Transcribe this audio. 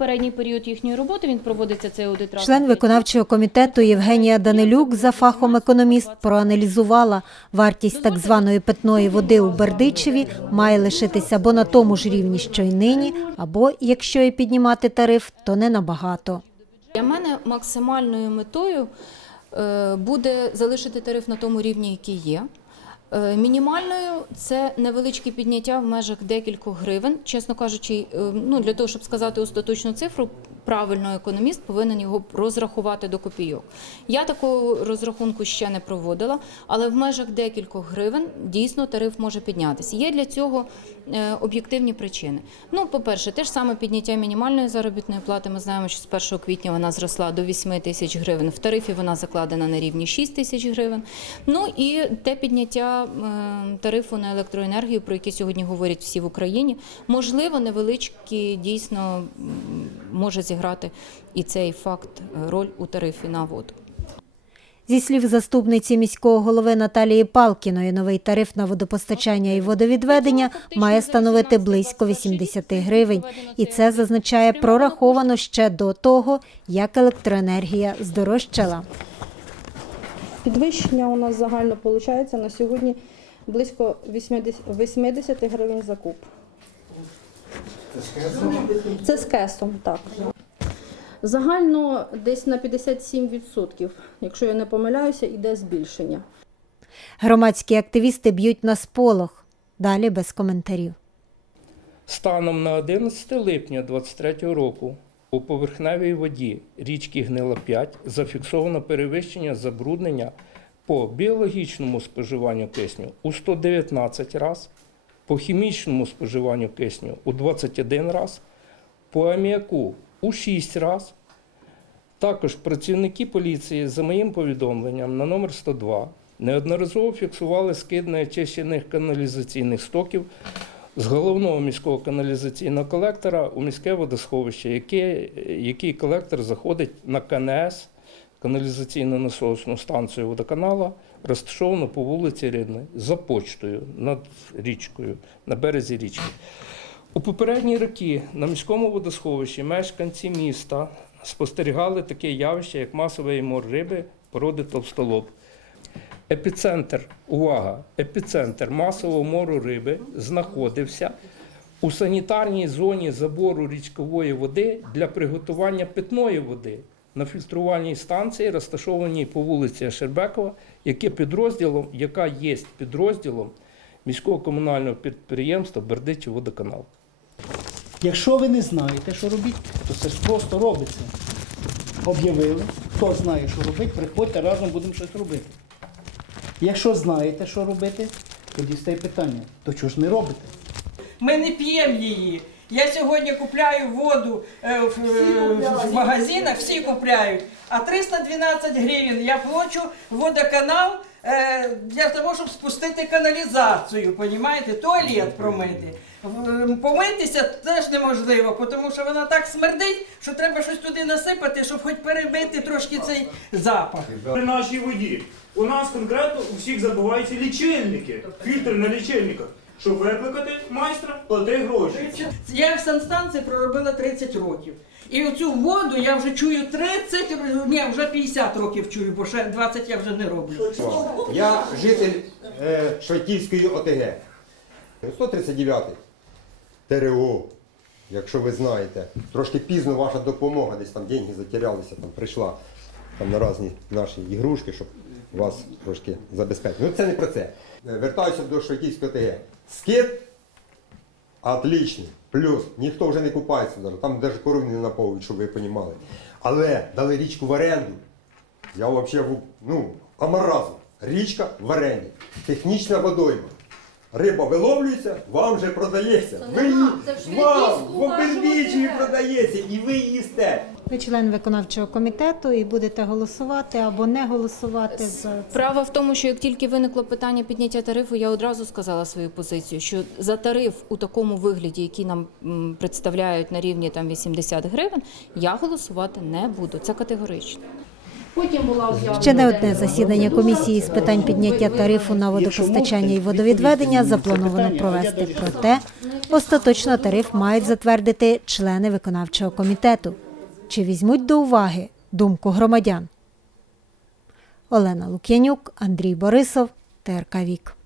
попередній період їхньої роботи він проводиться цей аудит. Член виконавчого комітету Євгенія Данилюк за фахом економіст проаналізувала вартість так званої питної води у Бердичеві має лишитися або на тому ж рівні, що й нині, або якщо і піднімати тариф, то не набагато. Для мене максимальною метою е, буде залишити тариф на тому рівні, який є. Е, Мінімальною це невеличке підняття в межах декількох гривень. Чесно кажучи, е, ну для того, щоб сказати остаточну цифру, правильно економіст повинен його розрахувати до копійок. Я такого розрахунку ще не проводила, але в межах декількох гривень дійсно тариф може піднятися. Є для цього е, об'єктивні причини. Ну, по-перше, те ж саме підняття мінімальної заробітної плати. Ми знаємо, що з 1 квітня вона зросла до 8 тисяч гривень. В тарифі вона закладена на рівні 6 тисяч гривень. Ну і те підняття е, тарифу на електроенергію, про яке сьогодні говорять всі в Україні, можливо, невеличкі дійсно може зіграти і цей факт е, роль у тарифі на воду. Зі слів заступниці міського голови Наталії Палкіної, новий тариф на водопостачання і водовідведення має становити близько 80 гривень. І це зазначає прораховано ще до того, як електроенергія здорожчала. Підвищення у нас загально виходить на сьогодні близько 80 80 гривень за куб. Це з кесом, так. Загально десь на 57%, якщо я не помиляюся, іде збільшення. Громадські активісти б'ють на сполох. Далі без коментарів. Станом на 11 липня 2023 року у поверхневій воді річки Гнила 5 зафіксовано перевищення забруднення по біологічному споживанню кисню у 119 раз, по хімічному споживанню кисню у 21 раз, по аміаку у 6 раз. Також працівники поліції, за моїм повідомленням, на номер 102 неодноразово фіксували скид неочищених каналізаційних стоків з головного міського каналізаційного колектора у міське водосховище, який, який колектор заходить на КНС, каналізаційну насосну станцію водоканала, розташовану по вулиці Рідної, за почтою над річкою, на березі річки. У попередні роки на міському водосховищі мешканці міста спостерігали таке явище, як масовий мор риби породи товстолоб. Епіцентр, увага, епіцентр масового мору риби знаходився у санітарній зоні забору річкової води для приготування питної води на фільтрувальній станції, розташованій по вулиці Шербекова, яке підрозділом, яка є підрозділом міського комунального підприємства Бердичів водоканал. Якщо ви не знаєте, що робити, то це ж просто робиться. Об'явили, хто знає, що робити, приходьте разом будемо щось робити. Якщо знаєте, що робити, тоді стає питання, то чого ж не робите? Ми не п'ємо її. Я сьогодні купляю воду е, в, в магазинах, всі купляють. А 312 гривень я плачу водоканал е, для того, щоб спустити каналізацію, понімаєте? туалет промити. Помитися теж неможливо, тому що вона так смердить, що треба щось туди насипати, щоб хоч перебити трошки цей запах. При нашій воді у нас конкретно у всіх забуваються лічильники, фільтри на лічильниках. Щоб викликати майстра, плати гроші. Я в санстанції проробила 30 років. І оцю воду я вже чую 30, ні, вже 50 років чую, бо ще 20 я вже не роблю. Я житель е, Швайківської ОТГ. 139 ТРО, якщо ви знаєте. Трошки пізно ваша допомога, десь там деньги затерялися, там прийшла там на різні наші ігрушки, щоб вас трошки забезпечити. Ну це не про це. Е, Вертаюся до Швайківської ОТГ. Скид отличний. Плюс ніхто вже не купається. Там навіть коров не наповують, щоб ви розуміли. Але дали річку в оренду. Я взагалі, ну, амаразм. Річка в оренді. Технічна водойма. Риба виловлюється, вам вже продається. Ви її, вам в Обердичеві продається і ви їсте. Ви член виконавчого комітету і будете голосувати або не голосувати за це. Справа в тому, що як тільки виникло питання підняття тарифу, я одразу сказала свою позицію, що за тариф у такому вигляді, який нам представляють на рівні там 80 гривень, я голосувати не буду. Це категорично. Потім була Ще не одне засідання комісії з питань підняття тарифу на водопостачання і водовідведення заплановано провести. Проте Остаточно тариф мають затвердити члени виконавчого комітету. Чи візьмуть до уваги думку громадян? Олена Лук'янюк, Андрій Борисов, ТРК Вік.